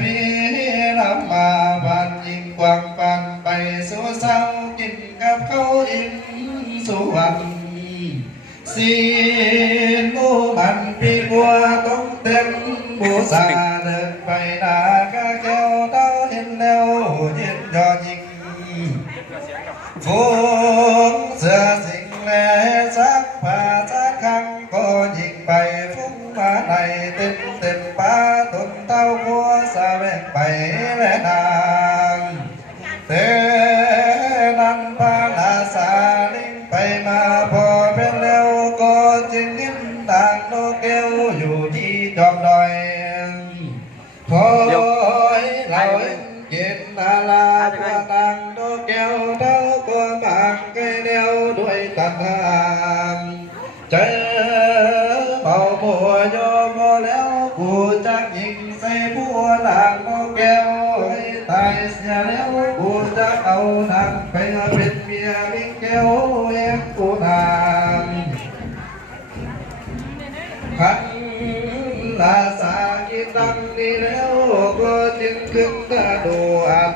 พี่นำมาผ่านยิงกวางปันไปสู่เศร้ากินกับเขาอิ่มสุวรรณสีนูมันปีบัวต้องเต็มบูชาเดินไปหน้ากะแก้วเต้าเห็นแล้วเย็นยอยิงฝูงเสือสิงและซักผ้าซักขังก็ยิงไปฟุ้งมาในเต็มป่าต้นเต้าหัวสะแวงไปและนางเตนันพานาสาลิงไปมาพอเป็นแล้วก็จึงเห็นต่างนกแก้วอยู่ที่จอมดอยพอเราเห็นนาลาตัวต่างนกแก้วเท่าก็บางไกลแนวด้วยตันทางเจอเป่าบัวยอมแล้วกูจะยิงใส่บัวหลังนกแก้วให้ตายเสียแล้วกูจะเอานางไปเป็นเมียลิงแก้วเลี้ยงกูนางขันลาสากิตังดีแล้วก็จึงขึ้นตาดูอัน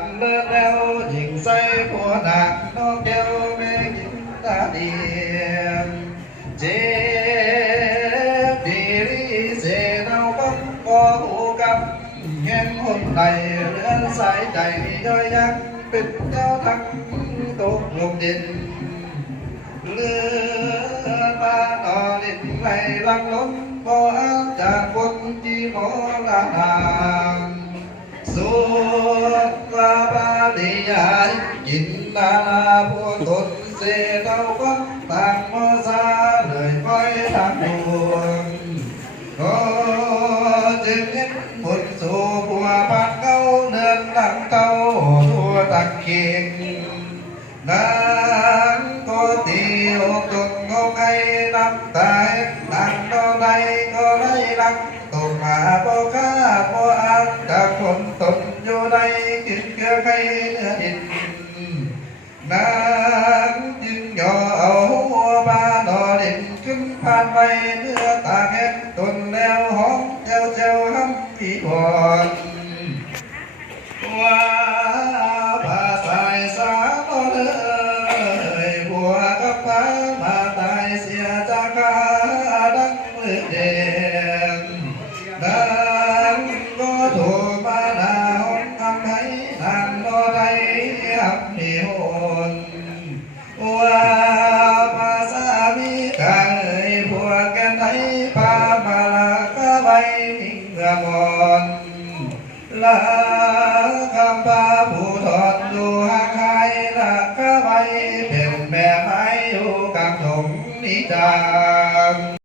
แล้วยิงใส่บัวหลังนกแก้วแม่ยิงตาเดียมเจ็บดีรีเสนาบังก็หูกับแห่งคนใดเรือนสายใจย่อยยักเป็นเจ้าทั้งตกลงดินเลือตาต่อดินไหลลังล้นบ่อาจากคนที่โมลานางสุวาบาลียากินนาผู้ตนเสเท่าคนต่างโมซาเลยคอยทางดวงก็จึงเห็นผลสู่บัวบ้านเขาเดินหลังเขาทั่วตะเคียงนางก็ตีอกตนเขาไงน้ำตายนางก็ได้ก็ได้รักตกมาบ่ข้าบ่อันจากคนตนอยู่ในกินเกลือไข่เนื้อดินนางจึงย่อเอาหัวบาดอดินขึ้นผ่านไปเนื้อตาแข็งตนแล้วห้องเจ้าเจ้าห้ำผีบอนว่าภาษาสาวเลยบัวกับพามาตายเสียจากขาดังมือเด่นนางก็ถูกมาหน้าห้องทำให้นางนอไทยอับเหนียวว่าภาษามีกายบัวแก่ไหนพามาลากะใบมิงกะมอนลาคำพาผู้ถอดดูห่างหายละกะใบเป็นแม่ไม้อยู่กลางถงนิจา